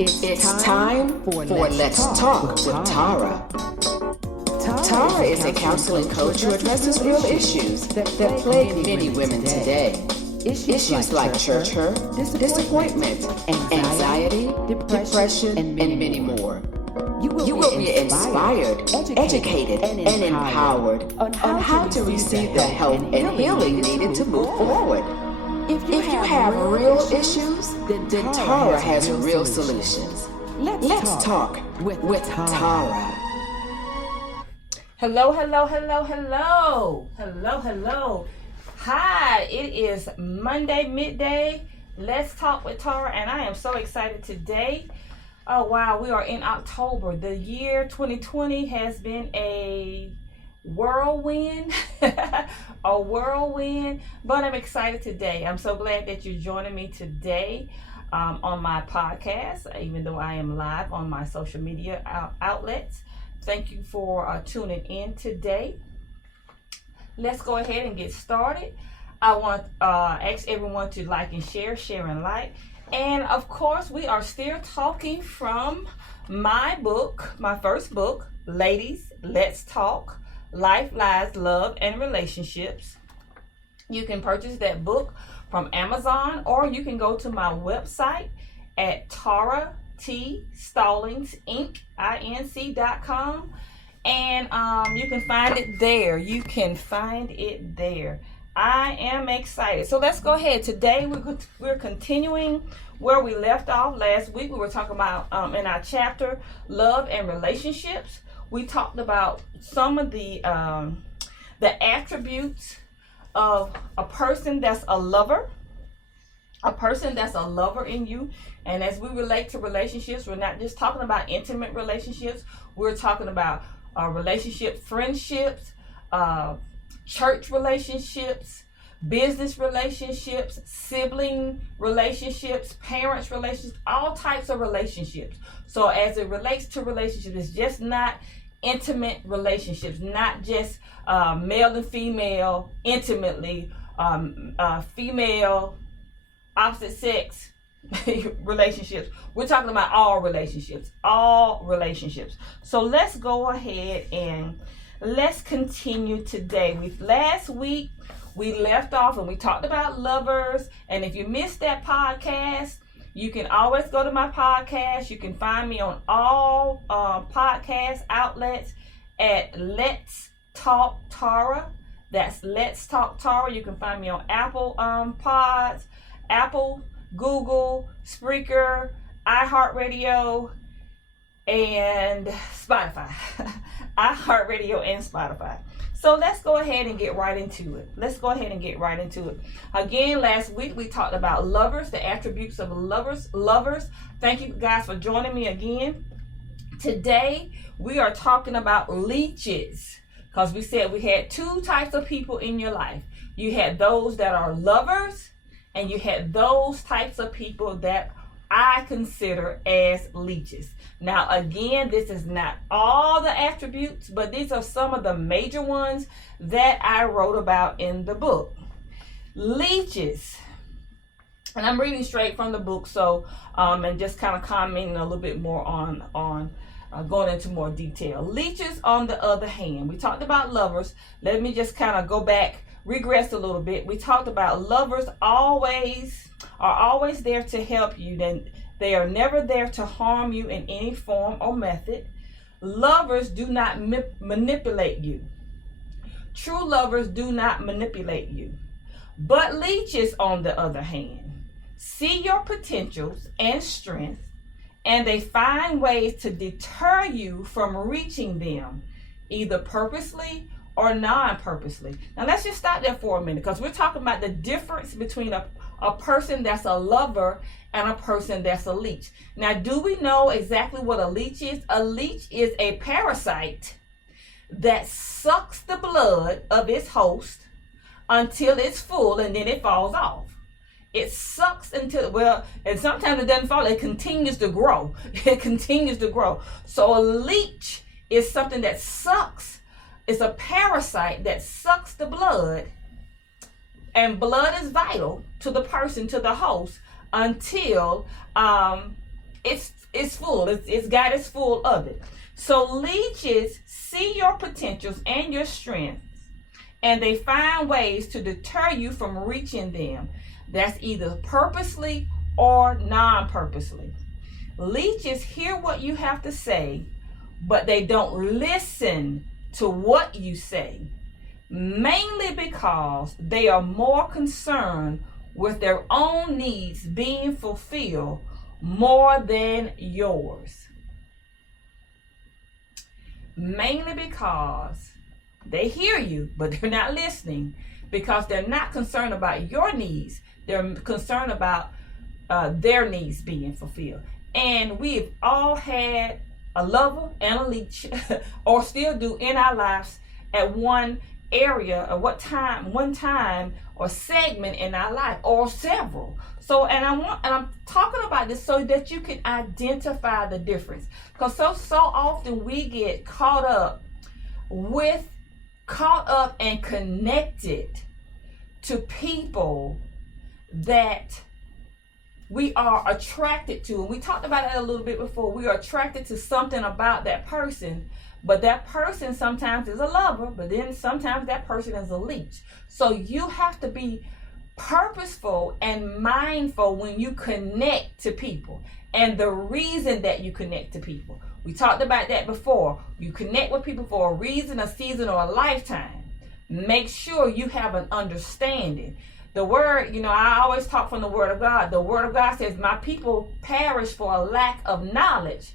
It's time for Let's Talk with Tara. Tara is a counseling coach who addresses real issues that plague many women today. Issues like church hurt, disappointment, anxiety, depression, and many more. You will be inspired, educated, and empowered on how to receive the help and healing needed to move forward. If you have real issues, then Tara has real solutions. Let's talk with Tara. Hello. Hi, it is Monday midday. Let's talk with Tara, and I am so excited today. Oh wow, we are in October. The year 2020 has been a whirlwind, but I'm excited today. I'm so glad that you're joining me today on my podcast, even though I am live on my social media outlets. Thank you for tuning in today. Let's go ahead and get started. I want to ask everyone to like and share and like. And of course, we are still talking from my book, my first book, Ladies, Let's Talk, Life, Lies, Love, and Relationships. You can purchase that book from Amazon, or you can go to my website at TaraTStallingsinc.com, and you can find it there. I am excited. So let's go ahead. Today we're continuing where we left off last week. We were talking about in our chapter, Love and Relationships. We talked about some of the attributes of a person that's a lover in you. And as we relate to relationships, we're not just talking about intimate relationships. We're talking about relationship, friendships, church relationships, business relationships, sibling relationships, parents relationships, all types of relationships. So as it relates to relationships, it's just not intimate relationships, not just male and female intimately, female opposite sex relationships. We're talking about all relationships. So let's go ahead and let's continue today. Last week we left off and we talked about lovers, and if you missed that podcast, you can always go to my podcast. You can find me on all podcast outlets at Let's Talk Tara. That's Let's Talk Tara. You can find me on Apple Pods, Apple, Google, Spreaker, iHeartRadio, and Spotify. iHeartRadio and Spotify. So let's go ahead and get right into it. Again, last week we talked about lovers, the attributes of lovers. Thank you guys for joining me again. Today we are talking about leeches, because we said we had two types of people in your life. You had those that are lovers, and you had those types of people that I consider as leeches. Now, again, this is not all the attributes, but these are some of the major ones that I wrote about in the book. Leeches, and I'm reading straight from the book, so and just kind of commenting a little bit more on going into more detail. Leeches, on the other hand, we talked about lovers. Let me just kind of go back, regress a little bit. We talked about lovers are always there to help you. Then they are never there to harm you in any form or method. Lovers do not manipulate you. True lovers do not manipulate you. But leeches, on the other hand, see your potentials and strengths, and they find ways to deter you from reaching them, either purposely or non-purposely. Now let's just stop there for a minute, because we're talking about the difference between a person that's a lover and a person that's a leech. Now, do we know exactly what a leech is? A leech is a parasite that sucks the blood of its host until it's full, and then it falls off. It sucks until, and sometimes it doesn't fall, it continues to grow. So a leech is something that sucks. It's a parasite that sucks the blood, and blood is vital to the person, to the host, until it's full. It's God is full of it. So leeches see your potentials and your strengths, and they find ways to deter you from reaching them. That's either purposely or non-purposely. Leeches hear what you have to say, but they don't listen to what you say, mainly because they are more concerned with their own needs being fulfilled more than yours. Mainly because they hear you, but they're not listening, because they're not concerned about your needs. They're concerned about their needs being fulfilled. And we've all had a lover and a leech, or still do in our lives at one area or one time or segment in our life, or several. So, and I'm talking about this so that you can identify the difference, because so often we get caught up and connected to people that we are attracted to. And we talked about that a little bit before. We are attracted to something about that person, but that person sometimes is a lover, but then sometimes that person is a leech. So you have to be purposeful and mindful when you connect to people, and the reason that you connect to people. We talked about that before. You connect with people for a reason, a season, or a lifetime. Make sure you have an understanding. The word, I always talk from the word of God. The word of God says, my people perish for a lack of knowledge.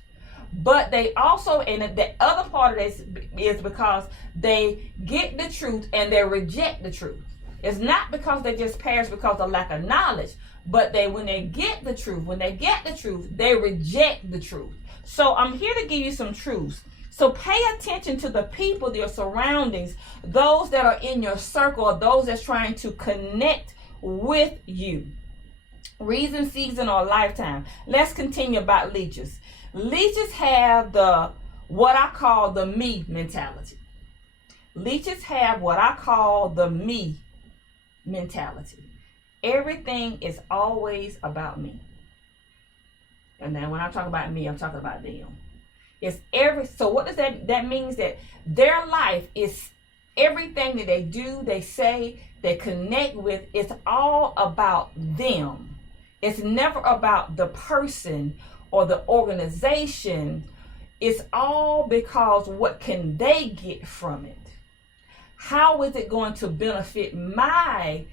But they also, and the other part of this is because they get the truth and they reject the truth. It's not because they just perish because of lack of knowledge, but when they get the truth, they reject the truth. So I'm here to give you some truths. So pay attention to the people, your surroundings, those that are in your circle, or those that's trying to connect with you. Reason, season, or lifetime. Let's continue about leeches. Leeches have what I call the me mentality. Leeches have what I call the me mentality. Everything is always about me. And then when I talk about me, I'm talking about them. So what does that means? That their life is everything that they do, they say, they connect with, it's all about them. It's never about the person or the organization. It's all because what can they get from it? How is it going to benefit my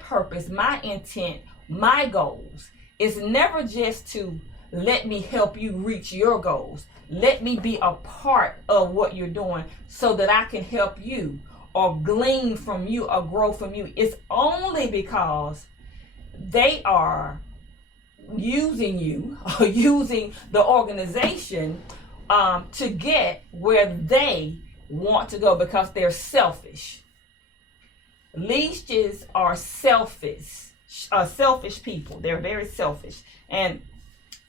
purpose, my intent, my goals? It's never just to let me help you reach your goals. Let me be a part of what you're doing so that I can help you or glean from you or grow from you. It's only because they are using you or using the organization to get where they want to go, because they're selfish. Leeches are selfish people. They're very selfish. And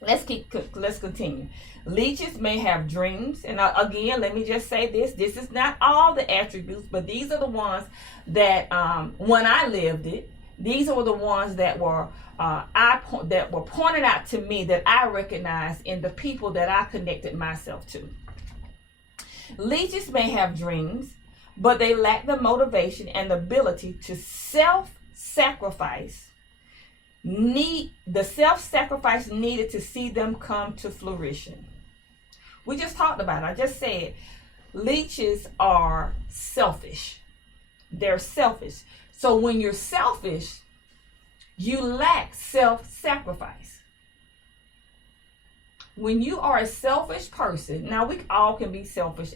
let's continue. Leeches may have dreams, and again, let me just say this is not all the attributes, but these are the ones that when I lived it, these are the ones that were pointed out to me, that I recognized in the people that I connected myself to. Leeches may have dreams, but they lack the motivation and the ability to self-sacrifice. The self-sacrifice needed to see them come to fruition. We just talked about it. I just said leeches are selfish. They're selfish. So when you're selfish, you lack self-sacrifice. When you are a selfish person, now we all can be selfish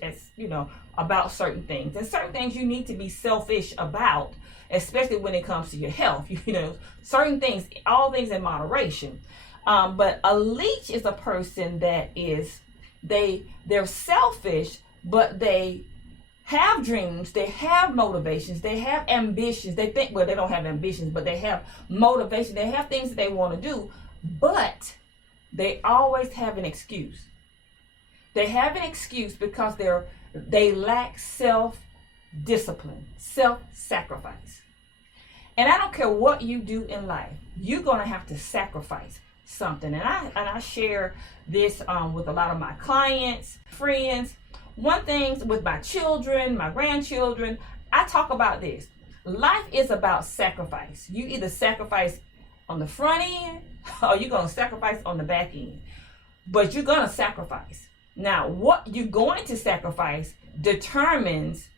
about certain things. And certain things you need to be selfish about, especially when it comes to your health. Certain things, all things in moderation. But a leech is a person that they're selfish, but they have dreams, they have motivations, they have ambitions. They don't have ambitions, but they have motivation. They have things that they want to do, but they always have an excuse. They have an excuse because they lack self-discipline, self-sacrifice. And I don't care what you do in life, you're going to have to sacrifice something. And I share this with a lot of my clients, friends. One thing with my children, my grandchildren, I talk about this. Life is about sacrifice. You either sacrifice on the front end or you're going to sacrifice on the back end. But you're going to sacrifice. Now, what you're going to sacrifice determines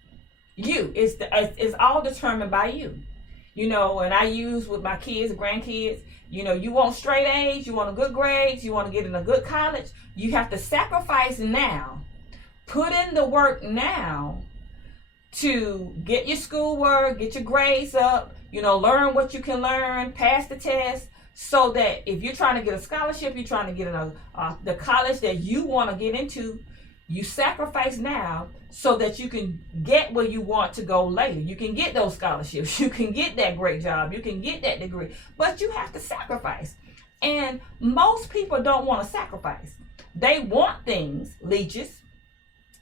you. It's all determined by you. You know, and I use with my kids, grandkids, you know, you want straight A's, you want a good grades, you want to get in a good college. You have to sacrifice now. Put in the work now to get your schoolwork, get your grades up, you know, learn what you can learn, pass the test, so that if you're trying to get a scholarship, you're trying to get in the college that you want to get into, you sacrifice now so that you can get where you want to go later. You can get those scholarships, you can get that great job, you can get that degree, but you have to sacrifice. And most people don't want to sacrifice. They want things, leeches.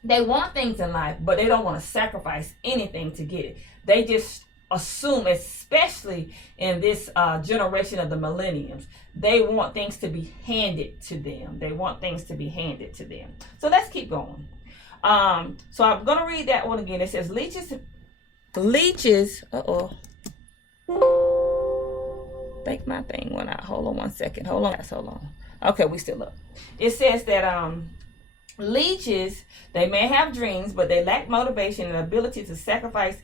They want things in life, but they don't want to sacrifice anything to get it. They just assume, especially in this generation of the millenniums, they want things to be handed to them. They want things to be handed to them. So let's keep going. So I'm going to read that one again. It says, leeches. Think my thing went out. Hold on 1 second. Hold on. Okay, we still up. It says that leeches, they may have dreams, but they lack motivation and ability to self-sacrifice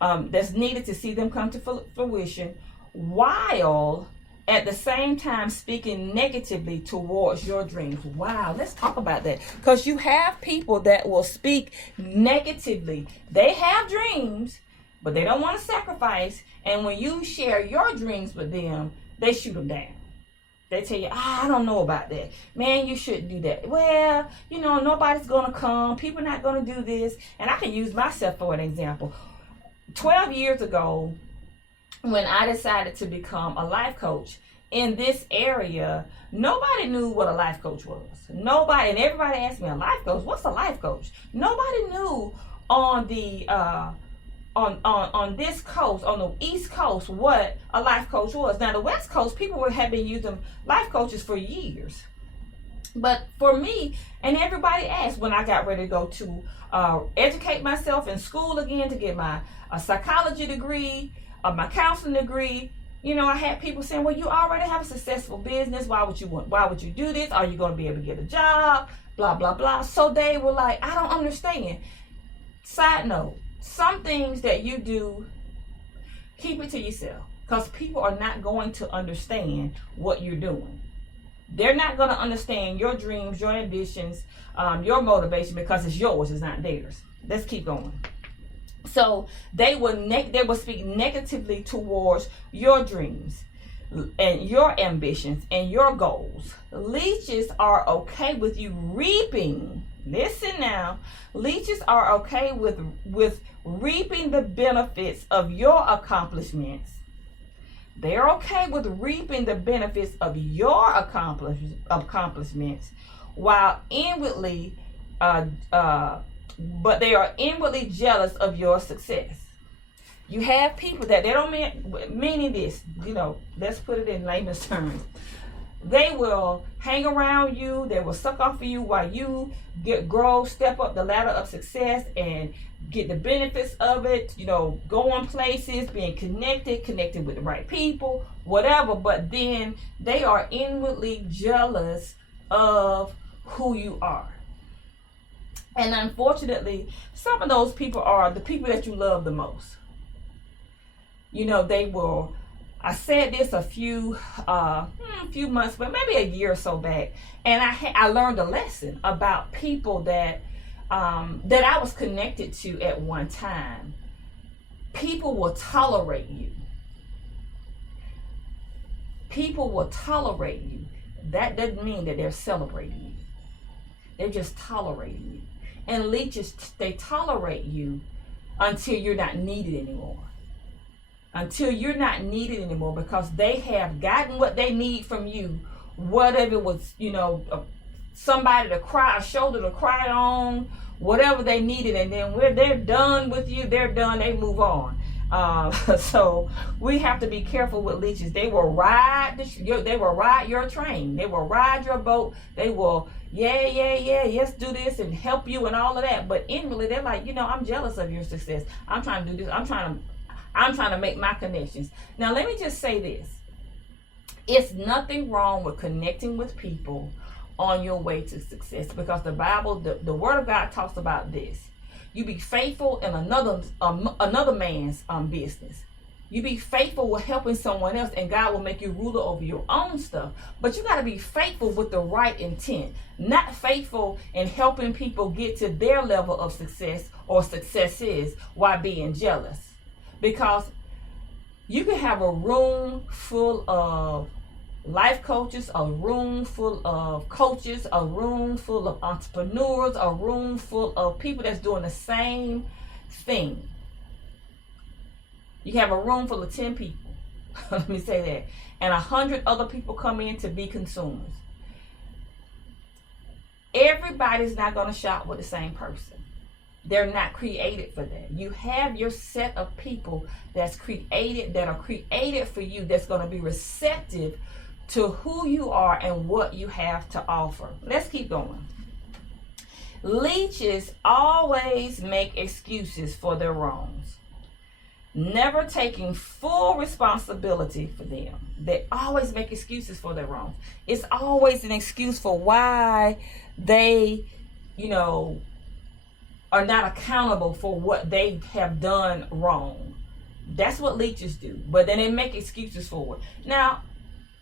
that's needed to see them come to fruition, while at the same time speaking negatively towards your dreams. Wow, let's talk about that. Because you have people that will speak negatively. They have dreams, but they don't want to sacrifice. And when you share your dreams with them, they shoot them down. They tell you, I don't know about that. Man, you shouldn't do that. Well, you know, nobody's going to come. People are not going to do this. And I can use myself for an example. 12 years ago, when I decided to become a life coach in this area, nobody knew what a life coach was. Nobody, and everybody asked me, a life coach? What's a life coach? Nobody knew on the on this coast, on the East Coast, what a life coach was. Now, the West Coast, people have been using life coaches for years. But for me, and everybody asked when I got ready to go to educate myself in school again to get my psychology degree, my counseling degree, you know, I had people saying, well, you already have a successful business. Why would you do this? Are you going to be able to get a job? Blah, blah, blah. So they were like, I don't understand. Side note, some things that you do, keep it to yourself, because people are not going to understand what you're doing. They're not going to understand your dreams, your ambitions, your motivation, because it's yours, it's not theirs. Let's keep going. So they will speak negatively towards your dreams and your ambitions and your goals. Leeches are okay with you reaping. Listen now. Leeches are okay with reaping the benefits of your accomplishments. They're okay with reaping the benefits of your accomplishments, while inwardly, but they are inwardly jealous of your success. You have people that they don't meaning this, you know, let's put it in layman's terms. They will hang around you, they will suck off of you while you grow, step up the ladder of success and get the benefits of it, you know, going places, being connected with the right people, whatever, but then they are inwardly jealous of who you are. And unfortunately, some of those people are the people that you love the most. You know, they will, I said this a few months, but maybe a year or so back, and I learned a lesson about people that I was connected to at one time. People will tolerate you. People will tolerate you. That doesn't mean that they're celebrating you. They're just tolerating you. And leeches, they tolerate you until you're not needed anymore. Until you're not needed anymore, because they have gotten what they need from you, whatever it was, you know, somebody to cry, a shoulder to cry on, whatever they needed, and then when they're done with you, they're done, they move on. So we have to be careful with leeches. They will ride your train. They will ride your boat. They will, yes, do this and help you and all of that. But inwardly, they're like, I'm jealous of your success. I'm trying to do this. I'm trying to make my connections. Now, let me just say this. It's nothing wrong with connecting with people on your way to success, because the Bible, the Word of God talks about this. You be faithful in another man's business. You be faithful with helping someone else, and God will make you ruler over your own stuff. But you got to be faithful with the right intent, not faithful in helping people get to their level of success or successes while being jealous. Because you can have a room full of life coaches, a room full of coaches, a room full of entrepreneurs, a room full of people that's doing the same thing. You can have a room full of 10 people, let me say that, and 100 other people come in to be consumers. Everybody's not going to shop with the same person. They're not created for that. You have your set of people that are created for you, that's going to be receptive to who you are and what you have to offer. Let's keep going. Leeches always make excuses for their wrongs, never taking full responsibility for them. They always make excuses for their wrongs. It's always an excuse for why they, are not accountable for what they have done wrong. That's what leeches do. But then they make excuses for it. Now,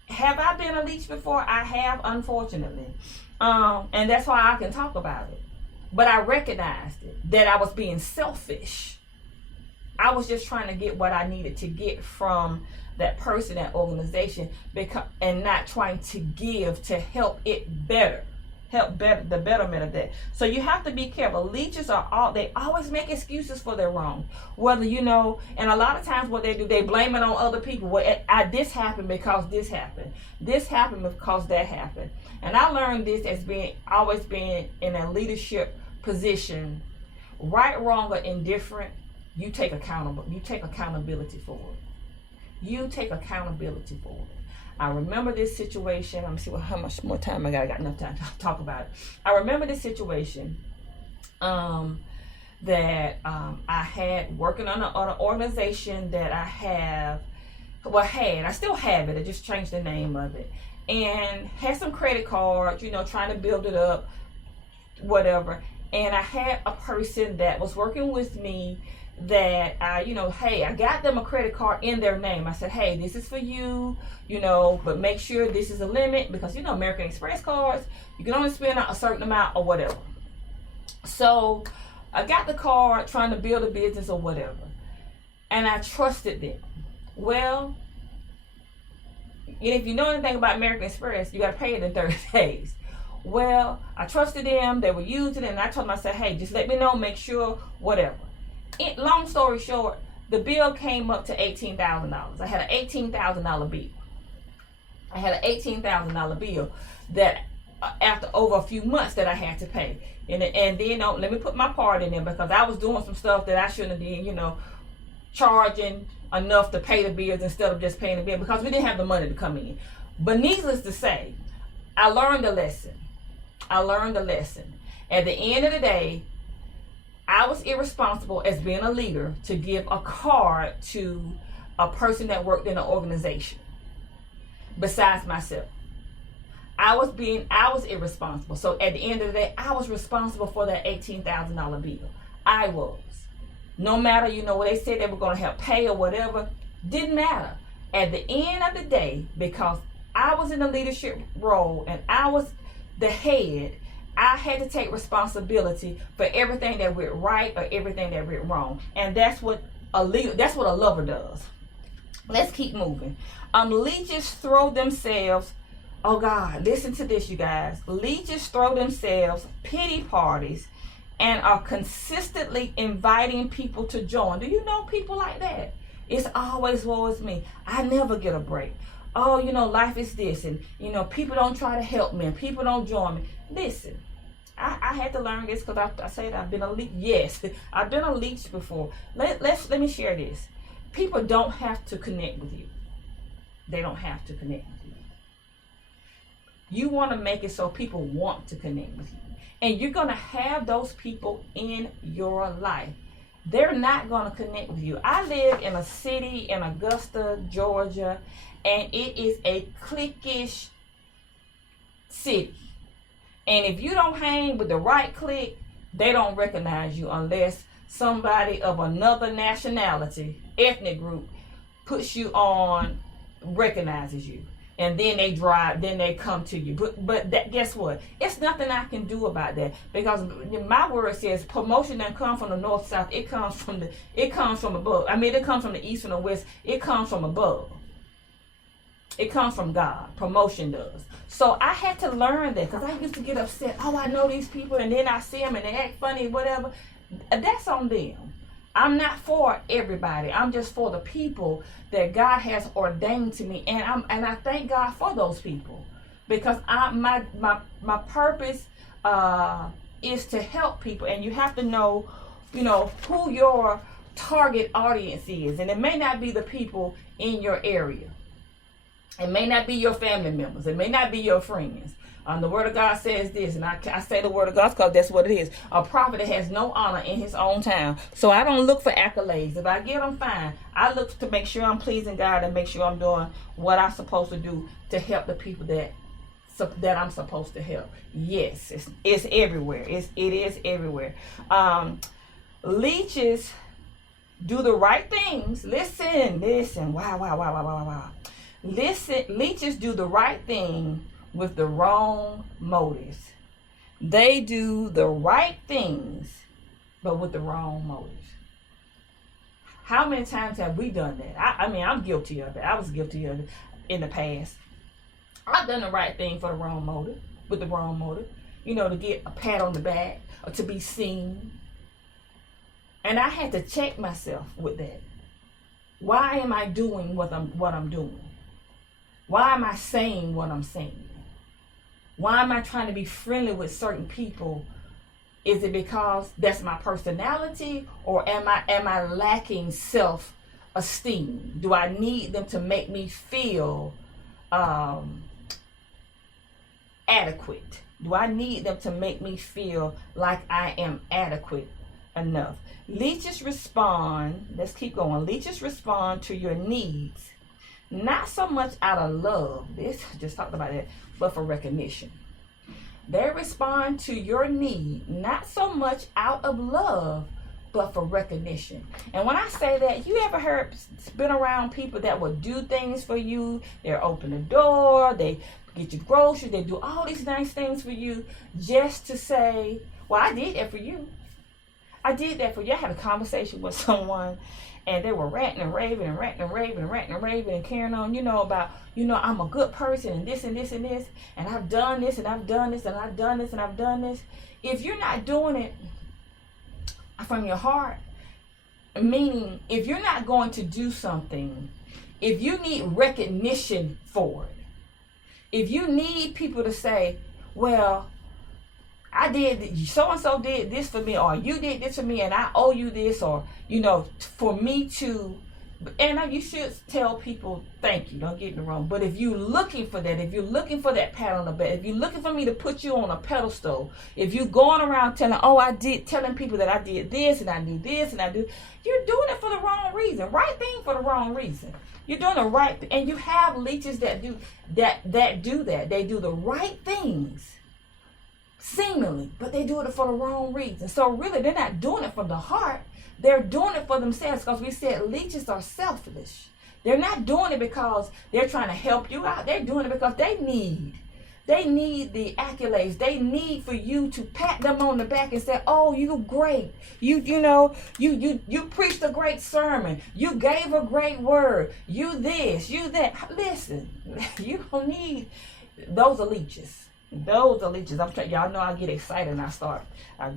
have I been a leech before? I have, unfortunately. And that's why I can talk about it. But I recognized it, that I was being selfish. I was just trying to get what I needed to get from that person, that organization, and not trying to give to help it better. The betterment of that. So you have to be careful. Leeches they always make excuses for their wrong. Whether and a lot of times what they do, they blame it on other people. Well, this happened because this happened. This happened because that happened. And I learned this as always being in a leadership position. Right, wrong, or indifferent, you take accountability for it. You take accountability for it. I remember this situation. Let me see how much more time I got. I got enough time to talk about it. I remember this situation that I had working on an organization that I still have it. I just changed the name of it. And had some credit cards, trying to build it up, whatever. And I had a person that was working with me that I got them a credit card in their name. I said, hey, this is for you, but make sure this is a limit, because American Express cards, you can only spend a certain amount or whatever. So I got the card, trying to build a business or whatever, and I trusted them. Well, if you know anything about American Express, you got to pay it in 30 days. Well, I trusted them. They were using it, and I told them, I said, hey, just let me know, make sure, whatever. Long story short, the bill came up to $18,000. I had an $18,000 bill. I had an $18,000 bill that after over a few months that I had to pay. And then let me put my part in there, because I was doing some stuff that I shouldn't have done, charging enough to pay the bills instead of just paying the bill, because we didn't have the money to come in. But needless to say, I learned a lesson. At the end of the day, I was irresponsible as being a leader to give a card to a person that worked in an organization besides myself. I was irresponsible. So at the end of the day, I was responsible for that $18,000 bill. I was. No matter, what they said they were going to help pay or whatever, didn't matter. At the end of the day, because I was in a leadership role and I was the head, I had to take responsibility for everything that went right or everything that went wrong. And that's what a lover does. Let's keep moving. Leeches throw themselves, oh God, listen to this, you guys. Leeches throw themselves pity parties and are consistently inviting people to join. Do you know people like that? It's always woe is me. I never get a break. Oh, life is this, and people don't try to help me, and people don't join me. Listen, I had to learn this, because I said I've been a leech. Yes, I've been a leech before. Let me share this. People don't have to connect with you. They don't have to connect with you. You want to make it so people want to connect with you. And you're going to have those people in your life. They're not going to connect with you. I live in a city in Augusta, Georgia, and it is a cliquish city. And if you don't hang with the right clique, they don't recognize you unless somebody of another nationality, ethnic group, puts you on, recognizes you. And then they come to you. But that, guess what? It's nothing I can do about that, because my word says promotion doesn't come from the north, south. It comes from above. I mean, it comes from the east and the west. It comes from above. It comes from God. Promotion does. So I had to learn that, because I used to get upset. Oh, I know these people, and then I see them and they act funny, whatever. That's on them. I'm not for everybody. I'm just for the people that God has ordained to me, and I thank God for those people, because my purpose is to help people, and you have to know, who your target audience is, and it may not be the people in your area. It may not be your family members. It may not be your friends. The word of God says this, and I say the word of God because that's what it is. A prophet that has no honor in his own town. So I don't look for accolades. If I get them, fine. I look to make sure I'm pleasing God and make sure I'm doing what I'm supposed to do to help the people that I'm supposed to help. Yes, it's everywhere. It is everywhere. Leeches do the right things. Listen. Wow. Listen, leeches do the right thing with the wrong motives. They do the right things, but with the wrong motives. How many times have we done that? I mean, I'm guilty of it. I was guilty of it in the past. I've done the right thing for the wrong motive, with the wrong motive. To get a pat on the back or to be seen. And I had to check myself with that. Why am I doing what I'm doing? Why am I saying what I'm saying? Why am I trying to be friendly with certain people? Is it because that's my personality, or am I lacking self-esteem? Do I need them to make me feel adequate? Do I need them to make me feel like I am adequate enough? Leeches respond, let's keep going. Leeches respond to your needs, not so much out of love. This just talked about it, but for recognition. They respond to your need, not so much out of love, but for recognition. And when I say that, you ever been around people that will do things for you? They'll open the door, they get you groceries, they do all these nice things for you just to say, well, I did that for you. I did that for you. I had a conversation with someone, and they were ranting and raving and carrying on, about, I'm a good person and this and this and this, and I've done this and I've done this and I've done this and I've done this. If you're not doing it from your heart, meaning if you're not going to do something, if you need recognition for it, if you need people to say, well, I did, so-and-so did this for me, or you did this for me, and I owe you this, or, for me to, and you should tell people thank you, don't get me wrong. But if you're looking for that, if you're looking for that pat on the back, if you're looking for me to put you on a pedestal, if you're going around telling people that I did this, and I do this, and I do, you're doing it for the wrong reason. Right thing for the wrong reason. You're doing the right thing, and you have leeches that do that. They do the right things, seemingly, but they do it for the wrong reason. So really, they're not doing it from the heart. They're doing it for themselves, because we said leeches are selfish. They're not doing it because they're trying to help you out. They're doing it because they need the accolades. They need for you to pat them on the back and say, oh, you're great. You preached a great sermon. You gave a great word. You this, you that. Listen, you don't need, those are leeches. Those are leeches. I'm trying, y'all know I get excited and I start on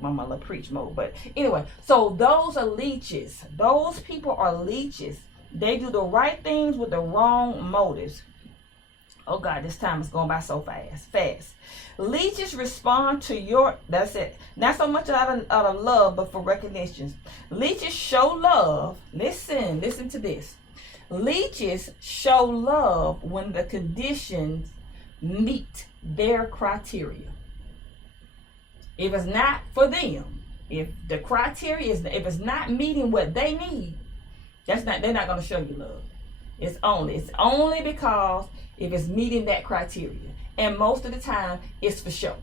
my little preach mode. But anyway, so those are leeches. Those people are leeches. They do the right things with the wrong motives. Oh God, this time is going by so fast. Leeches respond to your, that's it. Not so much out of love, but for recognition. Leeches show love. Listen to this. Leeches show love when the conditions meet their criteria. If it's not for them, if the criteria is, if it's not meeting what they need, they're not going to show you love. It's only because if it's meeting that criteria. And most of the time, it's for show.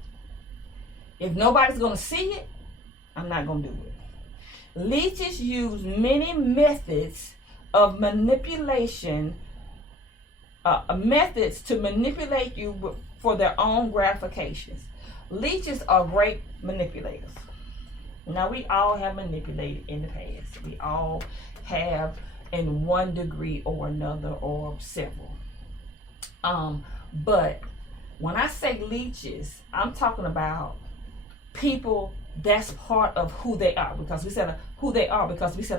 If nobody's going to see it, I'm not going to do it. Leeches use many methods of manipulation, methods to manipulate you for their own gratifications. Leeches are great manipulators. Now, we all have manipulated in the past. We all have in one degree or another, or several. But when I say leeches, I'm talking about people that's part of who they are, because we said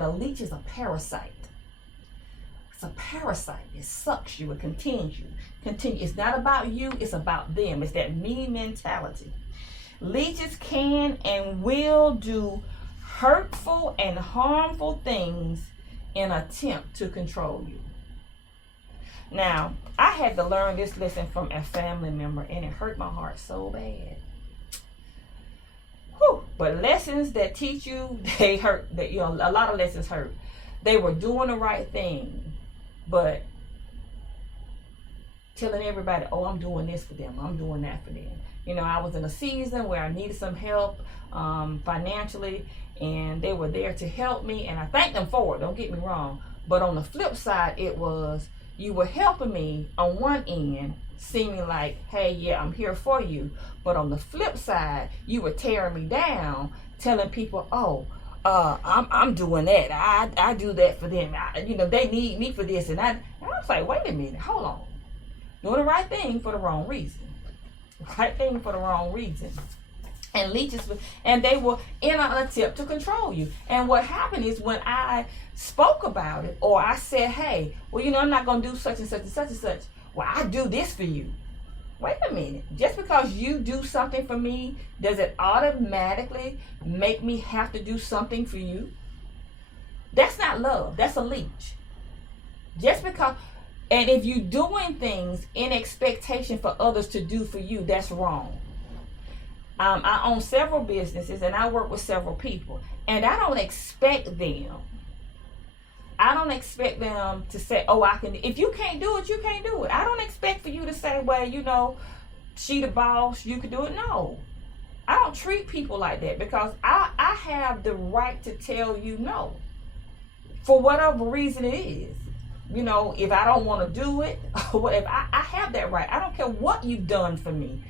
a leech is a parasite. It's a parasite. It sucks you. It continues you. It's not about you. It's about them. It's that me mentality. Leeches can and will do hurtful and harmful things in an attempt to control you. Now, I had to learn this lesson from a family member, and it hurt my heart so bad. Whew. But lessons that teach you, they hurt. A lot of lessons hurt. They were doing the right thing, but telling everybody, oh, I'm doing this for them, I'm doing that for them. I was in a season where I needed some help financially, and they were there to help me, and I thanked them for it, don't get me wrong. But on the flip side, it was, you were helping me on one end, seeming like, hey, yeah, I'm here for you. But on the flip side, you were tearing me down, telling people, oh, I'm doing that. I do that for them. They need me for this. And I was like, wait a minute, hold on. Doing the right thing for the wrong reason. Right thing for the wrong reason. And leeches, and they were in an attempt to control you. And what happened is, when I spoke about it, or I said, hey, well, I'm not going to do such and such and such and such. Well, I do this for you. Wait a minute. Just because you do something for me, does it automatically make me have to do something for you? That's not love. That's a leech. Just because, and if you're doing things in expectation for others to do for you, that's wrong. I own several businesses, and I work with several people, and I don't expect them to say, oh, I can. If you can't do it, you can't do it. I don't expect for you to say, well, she the boss, you can do it. No, I don't treat people like that, because I have the right to tell you no, for whatever reason it is. If I don't want to do it, or whatever, I have that right. I don't care what you've done for me.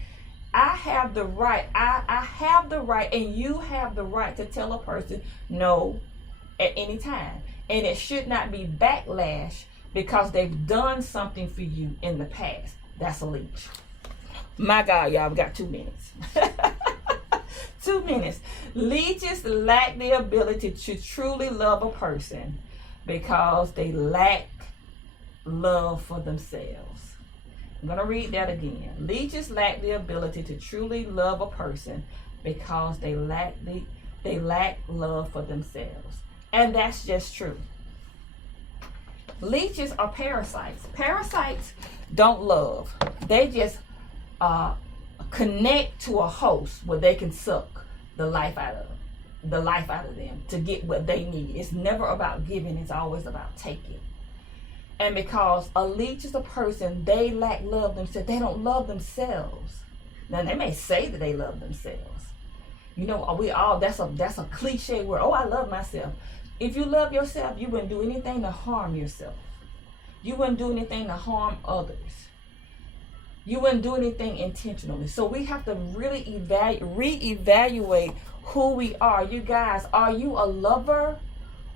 I have the right. I have the right, and you have the right to tell a person no at any time. And it should not be backlash because they've done something for you in the past. That's a leech. My God, y'all, we got 2 minutes. 2 minutes. Leeches lack the ability to truly love a person because they lack love for themselves. I'm going to read that again. Leeches lack the ability to truly love a person because they lack love for themselves. And that's just true. Leeches are parasites. Parasites don't love. They just connect to a host where they can suck the life out of them to get what they need. It's never about giving. It's always about taking. And because a leech is a person, they lack love themselves. They don't love themselves. Now, they may say that they love themselves. That's a cliche word. Oh, I love myself. If you love yourself, you wouldn't do anything to harm yourself. You wouldn't do anything to harm others. You wouldn't do anything intentionally. So we have to really reevaluate who we are. You guys, are you a lover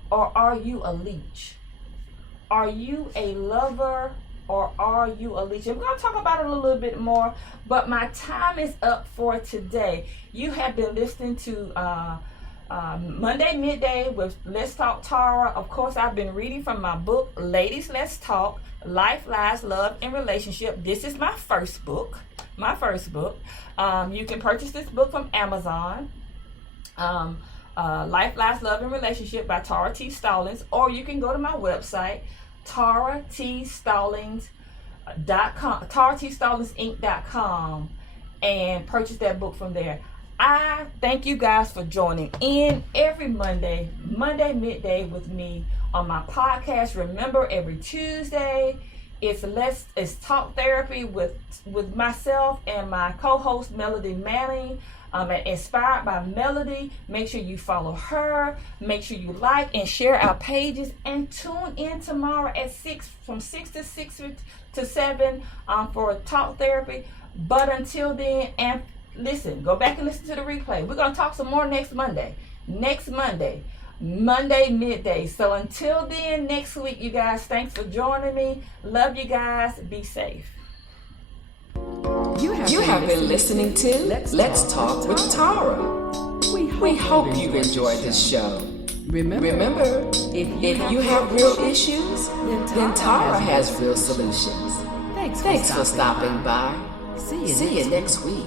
or are you a leech? Are you a lover or are you a leech? I'm going to talk about it a little bit more, but my time is up for today. You have been listening to Monday midday with Let's Talk Tara. Of course, I've been reading from my book, Ladies Let's Talk, Life, Lies, Love, and Relationship. This is my first book. You can purchase this book from Amazon. Life, Lies, Love, and Relationship by Tara T. Stallings. Or you can go to my website, TaraTStallings.com, and purchase that book from there. I thank you guys for joining in every Monday midday with me on my podcast. Remember, every Tuesday it's talk therapy with myself and my co-host Melody Manning. Inspired by Melody. Make sure you follow her. Make sure you like and share our pages, and tune in tomorrow at 6 to 7 for talk therapy. But until then, and listen, go back and listen to the replay. We're going to talk some more next Monday, Monday midday. So until then, next week, you guys, thanks for joining me. Love you guys. Be safe. You have been listening to Let's Talk with Tara. We hope you've enjoyed this show. Remember, if you have real issues, then Tara has real solutions. Thanks for stopping by. See you next week.